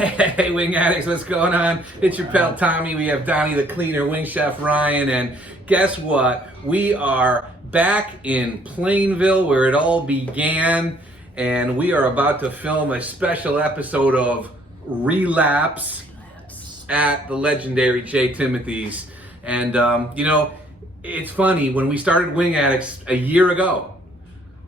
Hey, Wing Addicts, what's going on? It's your pal Tommy. We have Donnie the Cleaner, Wing Chef Ryan, and guess what? We are back in Plainville where it all began, and we are about to film a special episode of Relapse at the legendary J.Timothy's. And, you know, it's funny, when we started Wing Addicts a year ago,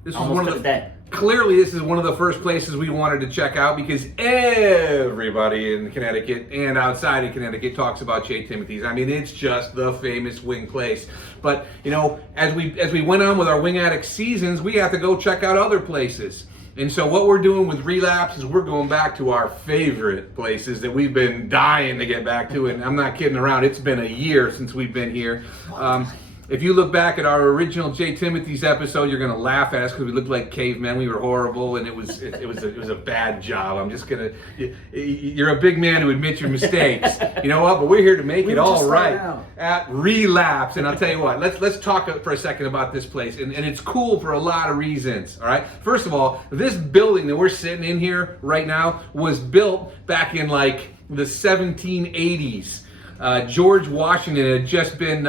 this was one of the... Clearly, this is one of the first places we wanted to check out because everybody in Connecticut and outside of Connecticut talks about J.Timothy's. I mean, it's just the famous wing place. But, you know, as we went on with our Wingaddicts seasons, we have to go check out other places. And so what we're doing with Relapse is we're going back to our favorite places that we've been dying to get back to. And I'm not kidding around. It's been a year since we've been here. If you look back at our original J.Timothy's episode, you're gonna laugh at us because we looked like cavemen. We were horrible, and it was a bad job. I'm just gonna. You're a big man to admit your mistakes. You know what? But we're here to make it all right at Relapse. And I'll tell you what. Let's talk for a second about this place, and it's cool for a lot of reasons. All right. First of all, this building that we're sitting in here right now was built back in like the 1780s. George Washington had just been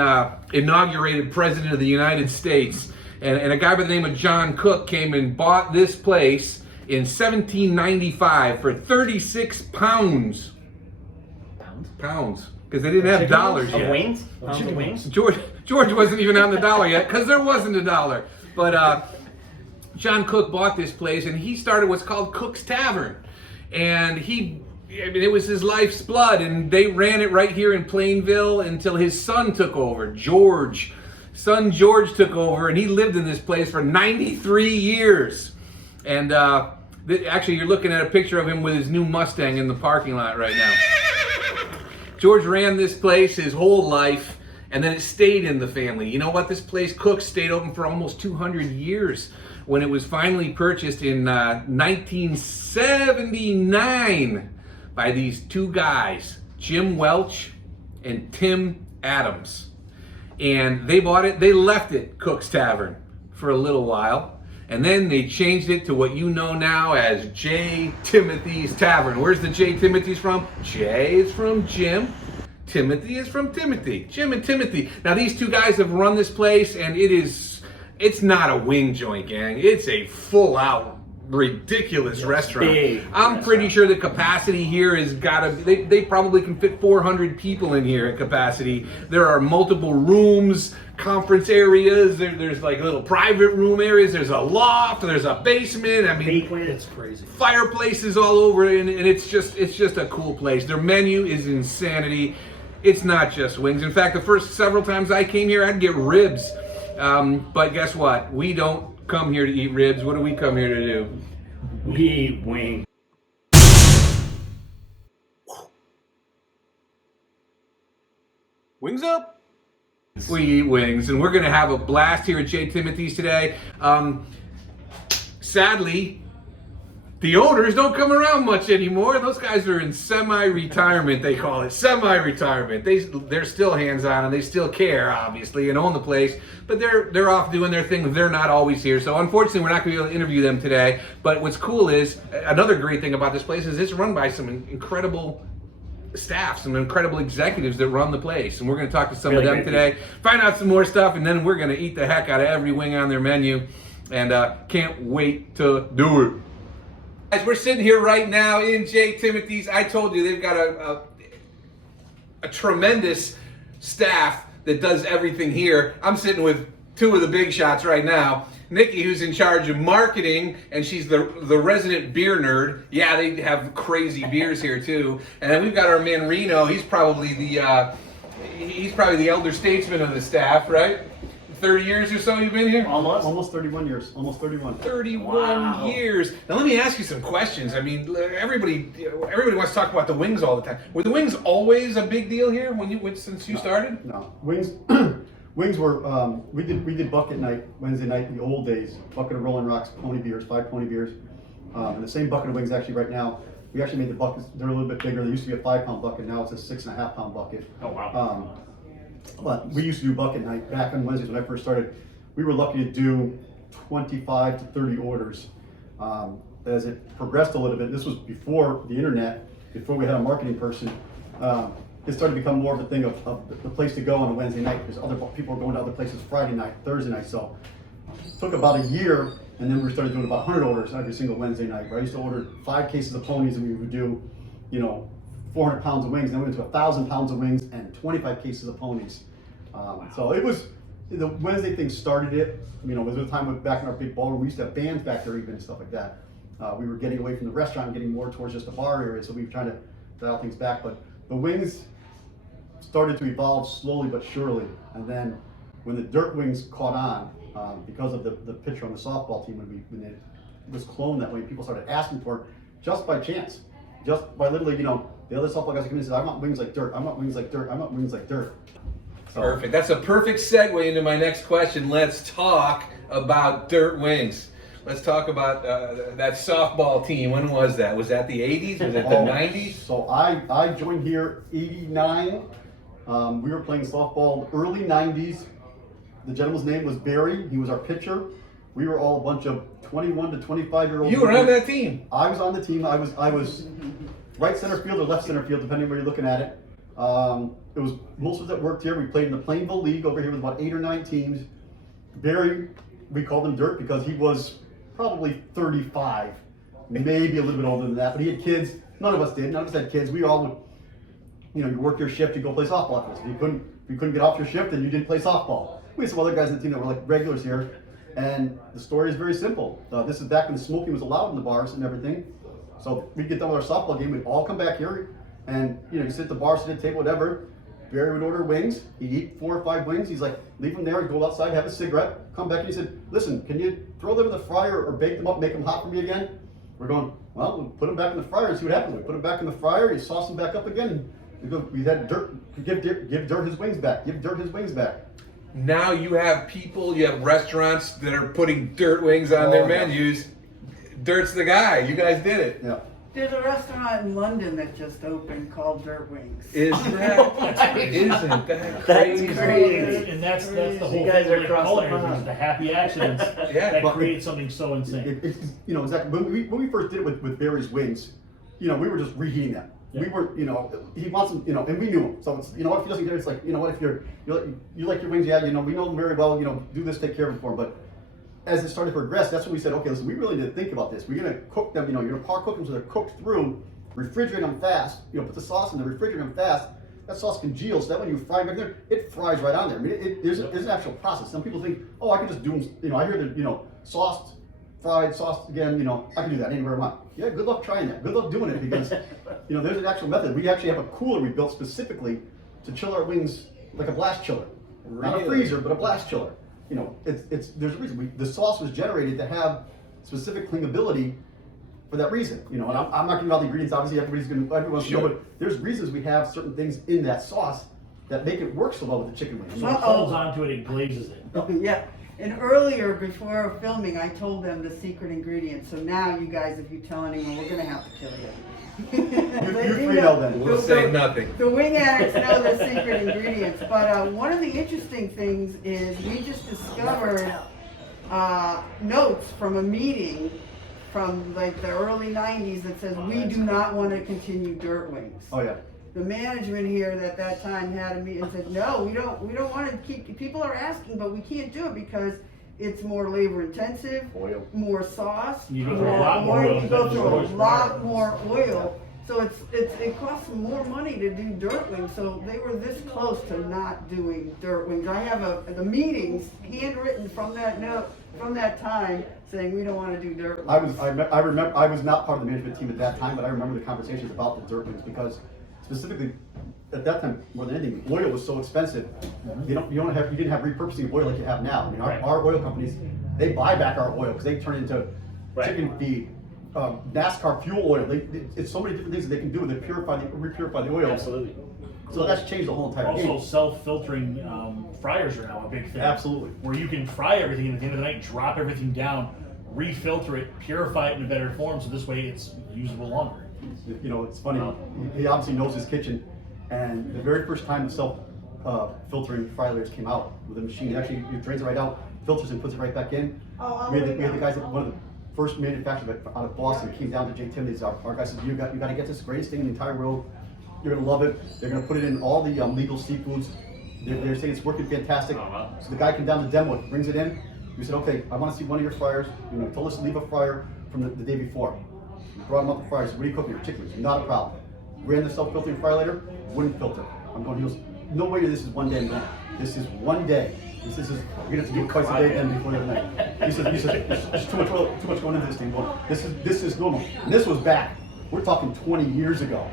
inaugurated president of the United States, and a guy by the name of John Cook came and bought this place in 1795 for 36 pounds. Pounds? Because they didn't have dollars yet. Wings? Chicken wings? George wasn't even on the dollar yet because there wasn't a dollar. But John Cook bought this place, and he started what's called Cook's Tavern, and it was his life's blood, and they ran it right here in Plainville until his son took over, George. Son George took over, and he lived in this place for 93 years. And actually, you're looking at a picture of him with his new Mustang in the parking lot right now. George ran this place his whole life, and then it stayed in the family. You know what? This place, Cook's, stayed open for almost 200 years. When it was finally purchased in 1979. By these two guys, Jim Welch and Tim Adams. And they bought it, they left it, Cook's Tavern, for a little while. And then they changed it to what you know now as J.Timothy's Tavern. Where's the J.Timothy's from? J is from Jim. Timothy is from Timothy. Jim and Timothy. Now these two guys have run this place, and it's not a wing joint, gang. It's a full out ridiculous restaurant. I'm pretty sure the capacity here has got to, they probably can fit 400 people in here at capacity. There are multiple rooms, conference areas, there's like little private room areas, there's a loft, there's a basement. I mean, it's crazy. Fireplaces all over, and it's just a cool place. Their menu is insanity. It's not just wings. In fact, the first several times I came here, I'd get ribs. But guess what? We don't come here to eat ribs. What do we come here to do? We eat wings. Wings up? We eat wings, and we're going to have a blast here at J.Timothy's today. Sadly, the owners don't come around much anymore. Those guys are in semi-retirement, they call it. Semi-retirement. They're still hands-on, and they still care, obviously, and own the place. But they're off doing their thing. They're not always here. So unfortunately, we're not going to be able to interview them today. But what's cool is, another great thing about this place is it's run by some incredible staff, some incredible executives that run the place. And we're going to talk to some of them today, find out some more stuff, and then we're going to eat the heck out of every wing on their menu. And can't wait to do it. Guys, we're sitting here right now in J.Timothy's. I told you they've got a tremendous staff that does everything here. I'm sitting with two of the big shots right now. Nikki, who's in charge of marketing, and she's the resident beer nerd. Yeah, they have crazy beers here too. And then we've got our man Reno. He's probably the elder statesman of the staff, right? 30 years or so you've been here? Almost 31 years. Almost 31. 31 years. Now let me ask you some questions. I mean, everybody wants to talk about the wings all the time. Were the wings always a big deal here since you started? No. Wings were we did bucket night Wednesday night in the old days. Bucket of Rolling Rocks, pony beers, 5 pony beers. And the same bucket of wings actually right now. We actually made the buckets, they're a little bit bigger. They used to be a 5-pound bucket, now it's a 6.5-pound bucket. Oh wow. But we used to do bucket night back on Wednesdays when I first started. We were lucky to do 25 to 30 orders. As it progressed a little bit, this was before the internet, before we had a marketing person, it started to become more of a thing of the place to go on a Wednesday night, because other people were going to other places Friday night, Thursday night. So it took about a year, and then we started doing about 100 orders every single Wednesday night, where I used to order 5 cases of ponies, and we would do, 400 pounds of wings. Then we went to 1,000 pounds of wings and 25 cases of ponies. So it was, the Wednesday thing started it. Was the time back in our big ballroom, we used to have bands back there even and stuff like that. We were getting away from the restaurant and getting more towards just the bar area, so we were trying to dial things back. But the wings started to evolve slowly but surely. And then when the dirt wings caught on, because of the picture on the softball team, when it was cloned that way, people started asking for it just by chance. Just by literally, the other softball guys come in and say, I want wings like dirt, I want wings like dirt, I want wings like dirt. So, Perfect. That's a perfect segue into my next question. Let's talk about dirt wings. Let's talk about that softball team. When was that? Was that the 80s? Was it the 90s? So I joined here 89. We were playing softball early 90s. The gentleman's name was Barry. He was our pitcher. We were all a bunch of 21 to 25-year-olds. You were on that team. I was on the team. I was right center field or left center field, depending where you're looking at it. It was most of us that worked here. We played in the Plainville League over here with about 8 or 9 teams. Barry, we called him Dirt because he was probably 35, maybe a little bit older than that. But he had kids. None of us did. None of us had kids. We all would, you work your shift, you go play softball after this. If you couldn't get off your shift, then you didn't play softball. We had some other guys on the team that were like regulars here. And the story is very simple. This is back when smoking was allowed in the bars and everything. So we'd get done with our softball game, we'd all come back here, and you sit at the bar, sit at the table, whatever. Barry would order wings. He'd eat 4 or 5 wings. He's like, leave them there, go outside, have a cigarette, come back, and he said, listen, can you throw them in the fryer or bake them up, make them hot for me again? We're going, well, we'll put them back in the fryer and see what happens. We put them back in the fryer, you sauce them back up again, and we had Dirt, give Dirt his wings back, give Dirt his wings back. Now you have restaurants that are putting dirt wings on their menus. Dirt's the guy. You guys did it. Yeah. There's a restaurant in London that just opened called Dirt Wings. Isn't that crazy? And that's the whole You guys thing are with across the culinary, pond. is the happy accidents that create something so insane. It's exactly. When we first did it with Barry's wings, we were just reheating them. Yeah. We were, he wants them, and we knew him. So it's, if he doesn't get it, it's like, if you like your wings, yeah, we know them very well, do this, take care of them for him. But as it started to progress, that's when we said, okay, listen, we really need to think about this. We're going to cook them, you're going to par cook them so they're cooked through, refrigerate them fast, put the sauce in there, refrigerate them fast. That sauce congeals, so that when you fry them there, it fries right on there. I mean, there's an actual process. Some people think, oh, I can just do them, I hear that, sauced, fried, sauced again, I can do that anywhere I want. Yeah, good luck trying that. Good luck doing it because, there's an actual method. We actually have a cooler we built specifically to chill our wings like a blast chiller. Not a freezer, but a blast chiller. There's a reason. The sauce was generated to have specific clingability for that reason. And I'm not giving out the ingredients. Obviously, everyone's Sure. know, but there's reasons we have certain things in that sauce that make it work so well with the chicken wings. So it holds onto it, it glazes it. Yeah. And earlier, before filming, I told them the secret ingredient. So now, you guys, if you tell anyone, we're gonna have to kill you. You three know then. We'll say nothing. The wing addicts know the secret ingredients. But one of the interesting things is we just discovered notes from a meeting from like the early 90s that says we do not want to continue dirt wings. Oh yeah. The management here at that time had a meeting and said, no, we don't want to keep, people are asking, but we can't do it because it's more labor intensive, Oil. more sauce, You go through a lot more oil you go than through a yours. lot more oil. So it costs more money to do dirt wings. So they were this close to not doing dirt wings. I have the meetings handwritten from that note, from that time, saying we don't want to do dirt wings. I remember I was not part of the management team at that time, but I remember the conversations about the dirt wings because specifically at that time, more than anything, oil was so expensive. You didn't have repurposing of oil like you have now. I mean, our oil companies, they buy back our oil because they turn it into chicken feed, NASCAR fuel oil. It's so many different things that they can do to repurify the oil. Absolutely. So that's changed the whole entire Also, game. self-filtering fryers are now a big thing. Absolutely. Where you can fry everything and at the end of the night, drop everything down, refilter it, purify it in a better form, so this way it's usable longer. It's funny. He obviously knows his kitchen, and the very first time the self-filtering fry layers came out with a machine, it actually drains it right out, filters and puts it right back in. Oh, we had the guys at first manufactured out of Boston, came down to J.Timothy's. Our guy said, you got to get this greatest thing in the entire world. You're gonna love it. They're gonna put it in all the legal seafoods. They're saying it's working fantastic. Oh, wow. So the guy came down to demo it, brings it in. We said, okay, I want to see one of your fryers. You know, told us to leave a fryer from the day before. We brought him up the fryer. Said, what are you cooking? Chickens. Not a problem. Ran the self-filtering fryer later. Wouldn't filter. I'm going. He goes, no way. This is one day. Man. This is one day. This is you're gonna have to do it twice a day then before the other night. He said, there's too much going into this thing. Well, this is normal. And this was back. We're talking 20 years ago.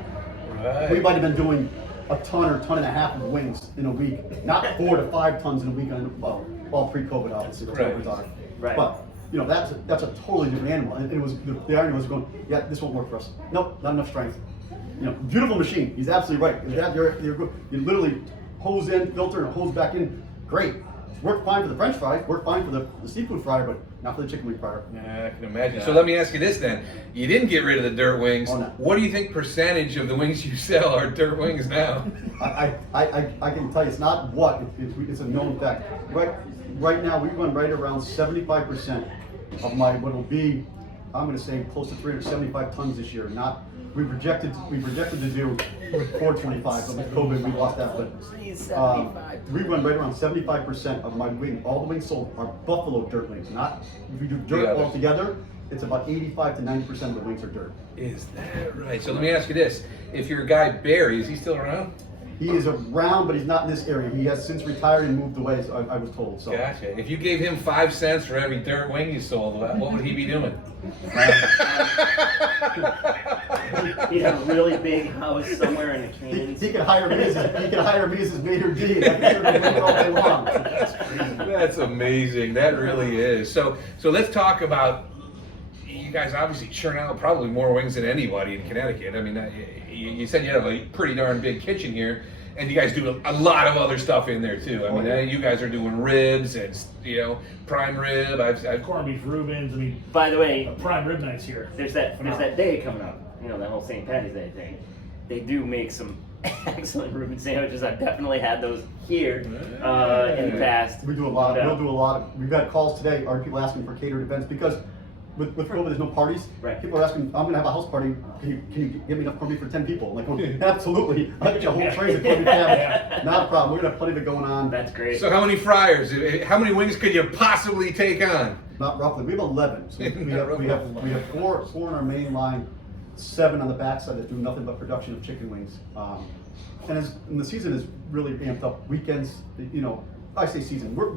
Right. We might have been doing a ton or ton and a half of wings in a week, not 4 to 5 tons in a week. Well, all pre-COVID, obviously. That's what we're talking. Right. But you know, that's a totally different animal. And it was the irony was going, yeah, this won't work for us. Nope, not enough strength. You know, beautiful machine. He's absolutely right. You're good. You literally hose in, filter, and hose back in. Great. Worked fine for the French fry. Worked fine for the seafood fryer, but not for the chicken wing fryer. Yeah, I can imagine. So let me ask you this then. You didn't get rid of the dirt wings. Oh, no. What do you think percentage of the wings you sell are dirt wings now? I can tell you, it's not what, it's a known fact. Right now, we run right around 75% of what will be, I'm going to say, close to 375 tons this year. We projected to do 425, but with COVID, we lost that. But we run right around 75% of my wing. All the wings sold are buffalo dirt wings. Not if you do dirt altogether, it's about 85 to 90% of the wings are dirt. Is that right? So let me ask you this: if your guy Barry, is he still around? He is around, but he's not in this area. He has since retired and moved away, so I was told. So. Gotcha. If you gave him 5 cents for every dirt wing you sold, what would he be doing? He'd have a really big house somewhere in the Caymans. He could hire me as his mater D. I can certainly wait all day long. That's amazing. That really is. So let's talk about. You guys obviously churn out probably more wings than anybody in Connecticut. I mean, you said you have a pretty darn big kitchen here, and you guys do a lot of other stuff in there too. I mean, you guys are doing ribs and prime rib. I've Corned beef Reubens. I mean, By the way, a prime rib night's here. there's that day coming up. You know, that whole St. Patty's Day thing. They do make some excellent Reuben sandwiches. I've definitely had those here in the past. We do a lot. We'll do a lot. We've had calls today. Are people asking for catered events because with COVID, there's no parties. Right. People are asking, I'm going to have a house party. Can you give me enough corned beef for 10 people? I'm like, well, absolutely. I'll get you a whole tray of corned beef sandwich. Not a problem. We're going to have plenty of it going on. That's great. So how many fryers? How many wings could you possibly take on? Not roughly. We have 11. So we have four on our main line, 7 on the backside that do nothing but production of chicken wings. And the season is really amped up. Weekends, you know, I say season. We're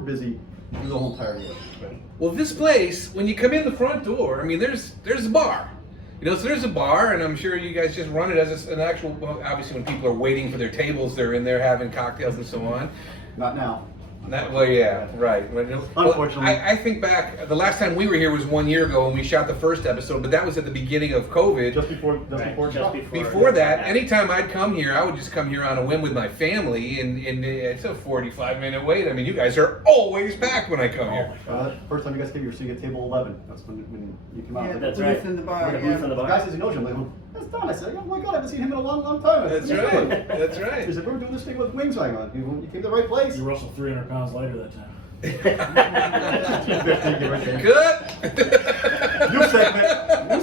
busy through the whole entire year. Well, this place, when you come in the front door, I mean, there's a bar. So there's a bar, and I'm sure you guys just run it as an actual. Well, obviously, when people are waiting for their tables, they're in there having cocktails and so on. Not now. Well, yeah, right. Unfortunately. I think back, the last time we were here was 1 year ago when we shot the first episode, but that was at the beginning of COVID. Just before. Before that, anytime I'd come here, I would just come here on a whim with my family, and it's a 45-minute wait. I mean, you guys are always packed when I come here. First time you guys came, you were sitting at table 11. That's when you came out. Yeah, That's the right. booth in the bar. The Yeah. booth in the The bar. guy says he knows you. I'm like, that's Don. I said, oh my God, I haven't seen him in a long time. That's What are you right. doing? That's right. He said, we were doing this thing with wings hanging on. You came to the right place. You wrestled 300 pounds lighter that time. Good. New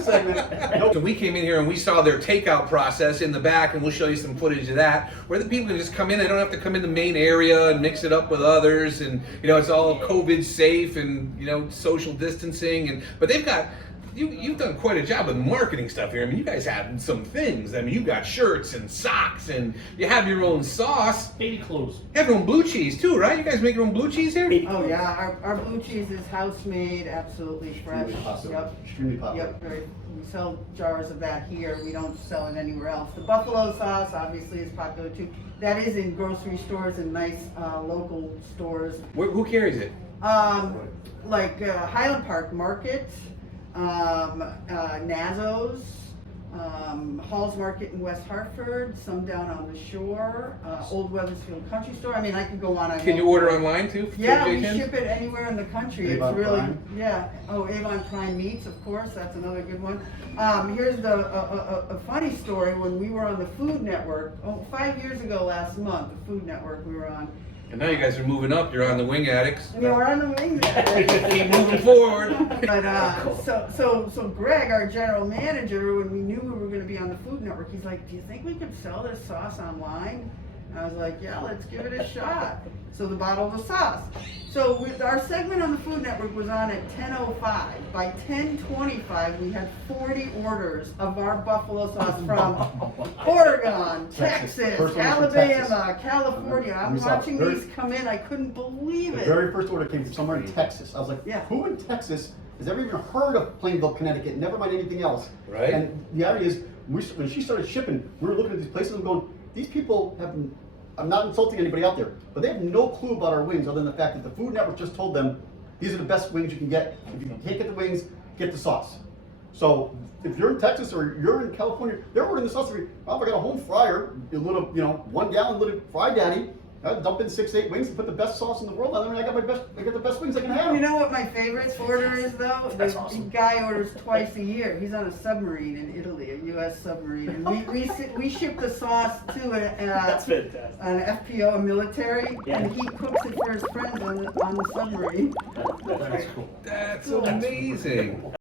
segment. Nope. So we came in here and we saw their takeout process in the back, and we'll show you some footage of that, where the people can just come in. They don't have to come in the main area and mix it up with others, and it's all COVID safe and social distancing. But they've got. You've done quite a job with marketing stuff here. I mean, you guys have some things. I mean, you've got shirts and socks, and you have your own sauce. Baby clothes. You have your own blue cheese too, right? You guys make your own blue cheese here? Oh yeah, our blue cheese is house made, absolutely fresh. Extremely popular. Yep. Extremely popular. Yep. We sell jars of that here. We don't sell it anywhere else. The buffalo sauce obviously is popular too. That is in grocery stores and nice local stores. Who carries it? Like Highland Park Market, Nazo's, Hall's Market in West Hartford, some down on the shore, Old Weathersfield Country Store. I mean, I could go on. Can you order online too? Yeah, we ship it anywhere in the country. Avon It's really, Prime. yeah. Oh, Avon Prime Meats, of course. That's another good one. Here's a funny story. When we were on the Food Network, 5 years ago last month, the Food Network we were on, And now you guys are moving up. You're on the Wing Addicts. Yeah, we're on the wings. Keep moving forward. But so Greg, our general manager, when we knew we were going to be on the Food Network, he's like, "Do you think we could sell this sauce online?" And I was like, "Yeah, let's give it a shot." So the bottle of the sauce. So our segment on the Food Network was on at 10:05. By 10:25, we had 40 orders of our buffalo sauce from Oregon, Texas, First one was from Alabama, California. I'm We saw watching very- these come in. I couldn't believe The it. very first order came from somewhere in Texas. I was like, Yeah. who in Texas has ever even heard of Plainville, Connecticut? Never mind anything else. Right. And the irony is, when she started shipping, we were looking at these places and going, these people have, I'm not insulting anybody out there, but they have no clue about our wings other than the fact that the Food Network just told them, these are the best wings you can get. If you can't get the wings, get the sauce. So if you're in Texas or you're in California, they're ordering the sauce. Oh, I got a home fryer, a little, 1 gallon little fry daddy. I dump in 6-8 wings and put the best sauce in the world on them, and I got the best wings I can have. You know what my favorite order is though? That's The awesome. guy orders twice a year. He's on a submarine in Italy, a U.S. submarine, and we ship the sauce to That's fantastic. an FPO, a military, Yeah. and he cooks it for his friends on the submarine. That's cool. That's amazing.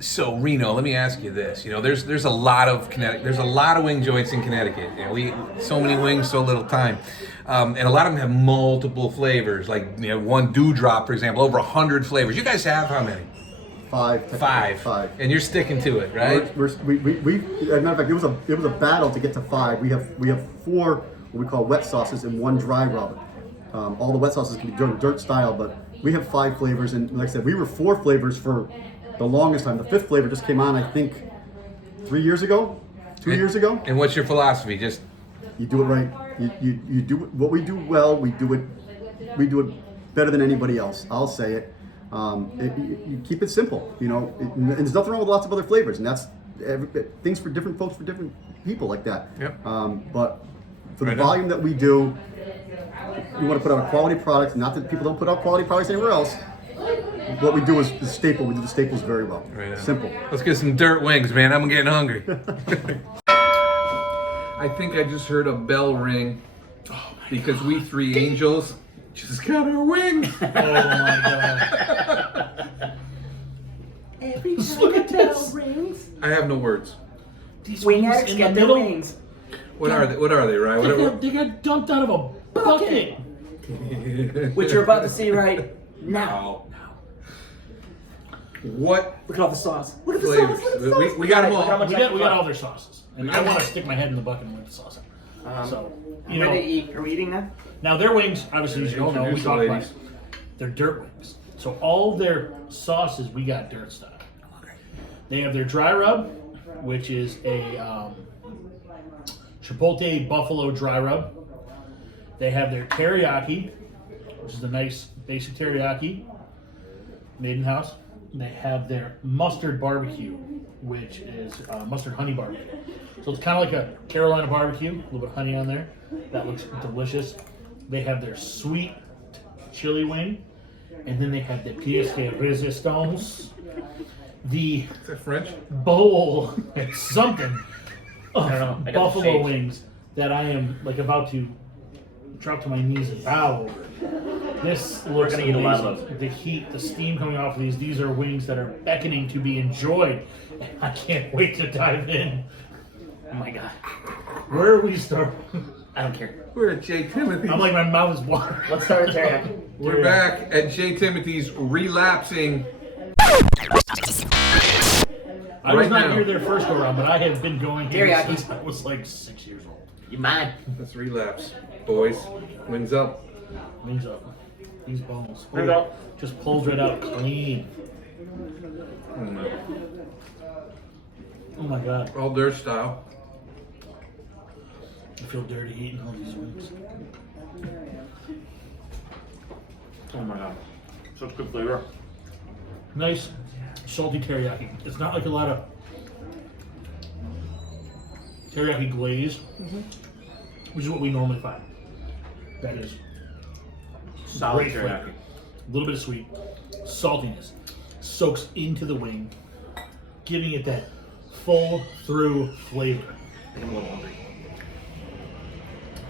So Reno, let me ask you this. There's a lot of there's a lot of wing joints in Connecticut. We eat so many wings, so little time, and a lot of them have multiple flavors. Like one Dewdrop, for example, over 100 flavors. You guys have how many? 5. Five. And you're sticking to it, right? We as a matter of fact, it was a battle to get to 5. We have 4 what we call wet sauces and 1 dry rub. All the wet sauces can be dirt style, but we have 5 flavors, and like I said, we were 4 flavors for the longest time. The 5th flavor just came on, I think, 3 years ago, 2 years ago. And what's your philosophy? Just You do it right. You do what we do well. We do it better than anybody else. I'll say it. You keep it simple, and there's nothing wrong with lots of other flavors, and that's things for different folks, for different people like that. Yep. But for the Right on. volume that we do, we want to put out a quality product. Not that people don't put out quality products anywhere else. What we do is the staple. We do the staples very well. Right on. Simple. Let's get some dirt wings, man. I'm getting hungry. I think I just heard a bell ring because we 3 angels just got our wings. Oh my god. Every Just look at this. rings. I have no words. These Wing wings addicts in get the their middle. wings. What are they, Ryan? They got dumped out of a bucket. Which you're about to see right now. What Look at all the sauce. Look at the flavors? sauce. Look at the sauce. We got them Look how all. much We I got put. all their sauces, and I want to stick my head in the bucket and let the sauce out. So You ready to eat? Are we eating now? now their wings, obviously, as you all know, we Introduce the talked about ladies. it. They're dirt wings. So all their sauces, we got dirt style. They have their dry rub, which is a chipotle buffalo dry rub. They have their teriyaki, which is the nice basic teriyaki, made in house. They have their mustard barbecue, which is mustard honey barbecue. So it's kind of like a Carolina barbecue, a little bit of honey on there. That looks delicious. They have their sweet chili wing, and then they have the pièce de résistance, the Is that French? bowl, it's something of I don't know. I got the buffalo shake. wings that I am like about to drop to my knees and bow over. This looks gonna eat a lot of amazing. The heat, the steam coming off of these are wings that are beckoning to be enjoyed. And I can't wait to dive in. Oh my god. Where do we start? I don't care. We're at J.Timothy. I'm like, my mouth is watering. Let's start with teriyaki. We're back at J.Timothy's relapsing. I was Right not now. here their first go around, but I have been going here Teriyaki. since I was like 6 years old. You mine? Let's relapse, boys. Wings up. Wings up. These bones. Wings up. Just pulls right out clean. Oh, no. Oh my god. All dirt style. I feel dirty eating all these wings. Oh my god. Such good flavor. Nice salty teriyaki. It's not like a lot of teriyaki glaze, which is what we normally find. That is Solid great flavor. teriyaki. A little bit of sweet saltiness soaks into the wing, giving it that full through flavor. I'm a little hungry.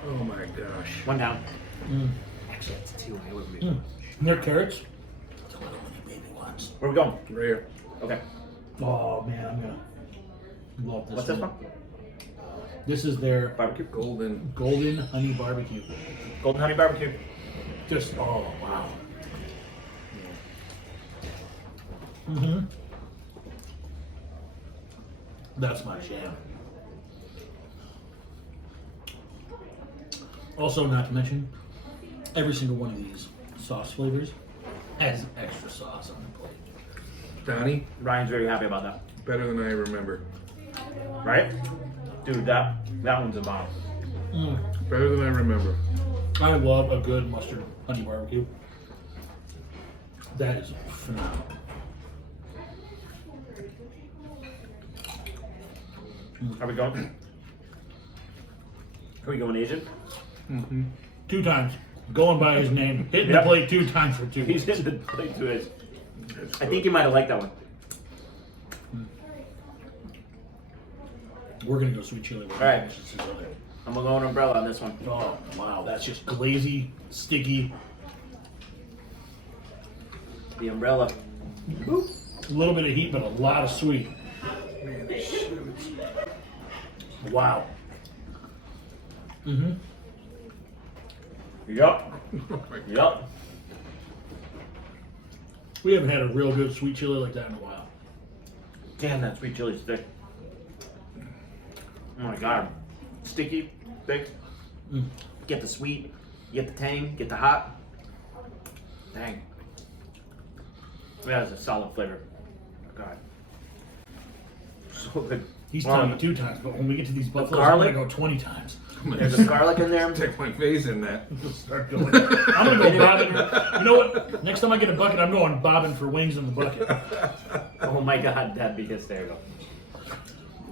Oh my gosh. One down. Mm. Actually, that's two. I wouldn't be. Mm. And their carrots. It's a little mini baby ones. Where are we going? Right here. Okay. Oh man, I'm gonna love this. What's this one? This is their Barbecue. golden honey barbecue. Golden honey barbecue. Just oh wow. Mm-hmm. That's my jam. Also, not to mention, every single one of these sauce flavors has extra sauce on the plate. Donnie, Ryan's very happy about that. better than I remember. Right? Dude, that one's a bomb. Mm. Better than I remember. I love a good mustard honey barbecue. That is phenomenal. Are we going? Are we going Asian? Mm-hmm. 2 times. Going by his name. Hitting Yep. the plate 2 times for 2. He's hitting the plate to his. I think you might have liked that one. We're gonna go sweet chili. All right. I'm gonna go an umbrella on this one. Oh wow, that's just glazy, sticky. The umbrella. A little bit of heat, but a lot of sweet. Man, shoot. Wow. Mm-hmm. Yup. Yup. We haven't had a real good sweet chili like that in a while. Damn, that sweet chili's thick. Oh my god. Sticky, thick. Mm. Get the sweet, get the tang, get the hot. Dang. That is a solid flavor. God. So good. He's telling me 2 times, but when we get to these buffaloes, I'm garlic? gonna go 20 times. There's a garlic in there. Take my face in that. Start going. I'm gonna go bobbing. You know what? Next time I get a bucket, I'm going bobbing for wings in the bucket. Oh my god, that'd be hysterical.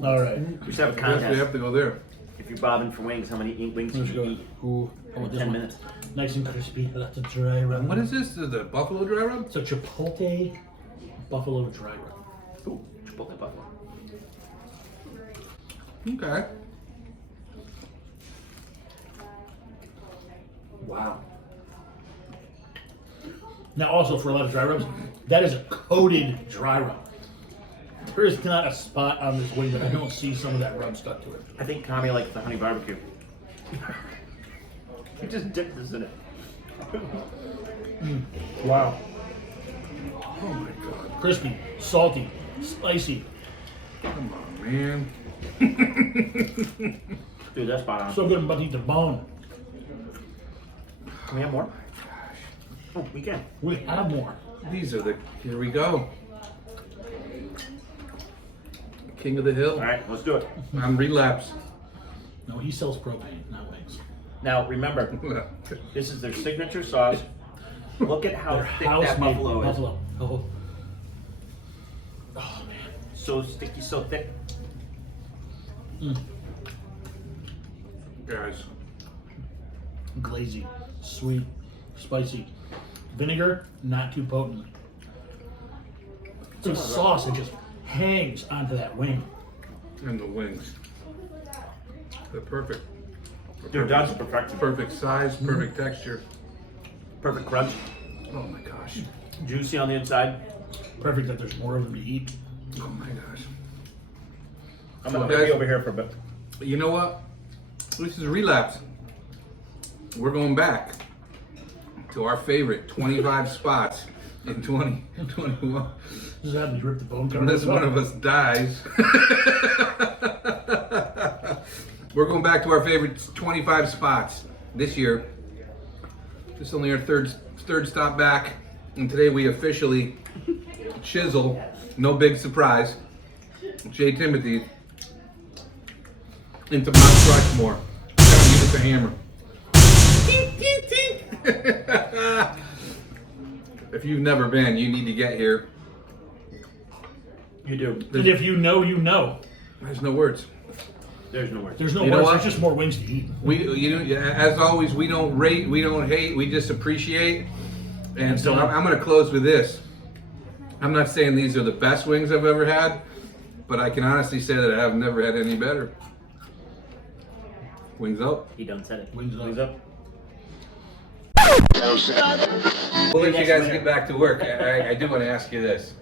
All right. We should have a I guess we contest. have to go there. If you're bobbing for wings, how many wings Let's can go. you eat? Ooh, I want in this 10 one. minutes? Nice and crispy. That's a dry rub. And what is this? The buffalo dry rub? It's a chipotle buffalo dry rub. Ooh, Chipotle buffalo. Okay. Wow. Now, also for a lot of dry rubs, that is a coated dry rub. There is not a spot on this wing that I don't see some of that rub stuck to it. I think Tommy likes the honey barbecue. You just dipped this in it. Wow. Oh my god. Crispy, salty, spicy. Come on, man. Dude, that's spot on. So good, I'm about to eat the bone. Can we have more? Oh, we can. We have more. These are the. Here we go. King of the Hill. All right, let's do it. On relapse. No, he sells propane, not wings. Now, remember, this is their signature sauce. Look at how Their thick that house-made buffalo is. buffalo. Oh. Oh man. So sticky, so thick. Mm. Guys. Glazy, sweet, spicy. Vinegar, not too potent. The sauce, it just hangs onto that wing. And the wings. They're perfect. Dude, that's perfect. Perfect size, perfect texture. Perfect crunch. Oh my gosh. Juicy on the inside. Perfect that there's more of them to eat. Oh my gosh. I'm Well, gonna be guys- over here for a bit. You know what? This is relapse. We're going back to our favorite 25 spots in 2021. Just had me rip the bone cover. Unless one of us dies. We're going back to our favorite 25 spots this year. This is only our third stop back, and today we officially chisel. No big surprise. J.Timothy into Mount Crushmore. Gotta give us a hammer. If you've never been, you need to get here. You do. And if you know, you know. There's no words. There's no words. There's no You know words. what? There's just more wings to eat. As always, we don't rate, we don't hate, we just appreciate. And so I'm going to close with this. I'm not saying these are the best wings I've ever had, but I can honestly say that I have never had any better. Wings up. He done said it. Wings up. Wings up. We'll let you guys get back to work. I do want to ask you this.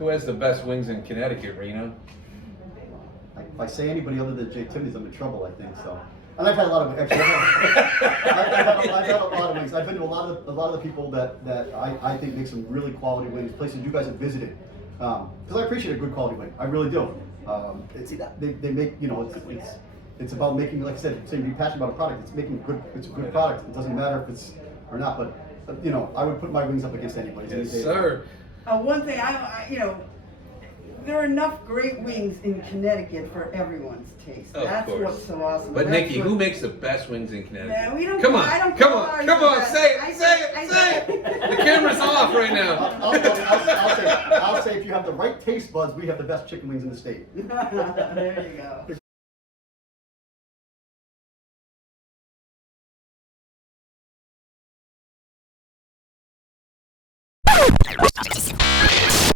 Who has the best wings in Connecticut, Reno? If I say anybody other than J.Timothy, I'm in trouble, I think so. And I've had a lot of, actually, I've had a lot of wings. I've been to a lot of the people that I think make some really quality wings, places you guys have visited. Because I appreciate a good quality wing, I really do. They make, you know, it's about making, like I said, saying be passionate about a product. It's making it's a good product. It doesn't matter if it's or not, but you know, I would put my wings up against anybody's. Yes, sir. One thing you know, there are enough great wings in Connecticut for everyone's taste. Of That's course. what's so awesome. But That's Nikki, what- who makes the best wings in Connecticut? Man, we don't. Come on, I don't come call on, ours come the on, best. say it, I say it. The camera's off right now. I'll say if you have the right taste buds, we have the best chicken wings in the state. There you go.